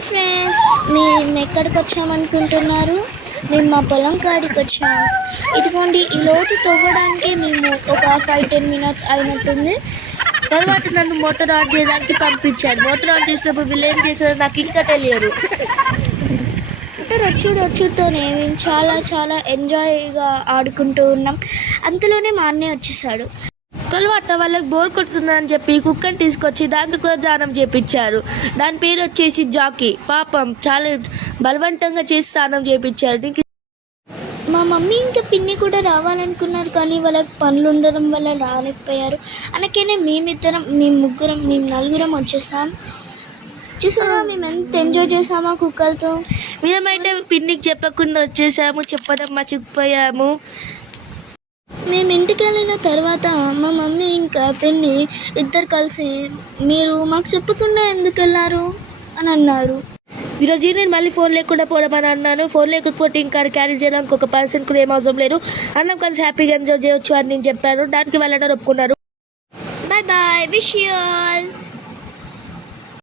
Hi friends, మేము ఎక్కడికి వచ్చామనుకుంటున్నారు? మేము మా పొలం కాడికి వచ్చాము. ఇదిగోండి, ఈ లోతు తవ్వడానికి మేము ఒక 5-10 మినిట్స్ అయినట్టుంది. తర్వాత నన్ను మోటార్ ఆన్ చేయడానికి పంపించాడు. మోటార్ ఆన్ చేసినప్పుడు వీళ్ళు ఏం చేశారో నాకు ఇంకా తెలియదు. అంటే రచ్చుడుతోనే మేము చాలా చాలా ఎంజాయ్గా ఆడుకుంటూ ఉన్నాం. అంతలోనే మా అన్నయ్య వచ్చేసాడు. తర్వాత వాళ్ళకి బోర్ కొడుతుందని చెప్పి కుక్కని తీసుకొచ్చి దానికి కూడా స్నానం చేపించారు. దాని పేరు వచ్చేసి జాకీ. పాపం చాలా బలవంతంగా చేసి స్నానం చేపించారు. మా మమ్మీ ఇంకా పిన్ని కూడా రావాలనుకున్నారు, కానీ వాళ్ళకి పనులు ఉండడం వల్ల రాలేకపోయారు. అందుకనే మేము నలుగురం వచ్చేసాం. చూసారా మేము ఎంత ఎంజాయ్ చేసామా కుక్కలతో. మేమైతే పిన్నికి చెప్పకుండా వచ్చేసాము, చెప్పడం మర్చిపోయాము. మేము ఇంటికి వెళ్ళిన తర్వాత మా మమ్మీ ఇంకా పిన్ని ఇద్దరు కలిసి మీరు మాకు చెప్పకుండా ఎందుకు వెళ్ళారు అని అన్నారు. ఈరోజు నేను మళ్ళీ ఫోన్ లేకుండా పోవడం అన్నాను. ఫోన్ లేకపోతే ఇంకా క్యారీ చేయడానికి ఒక పర్సన్ కూడా ఏం అవసరం లేదు. అన్నం కలిసి హ్యాపీగా ఎంజాయ్ చేయొచ్చు అని నేను చెప్పాను. దానికి వెళ్ళడం ఒప్పుకున్నారు. Bye bye, wish you all.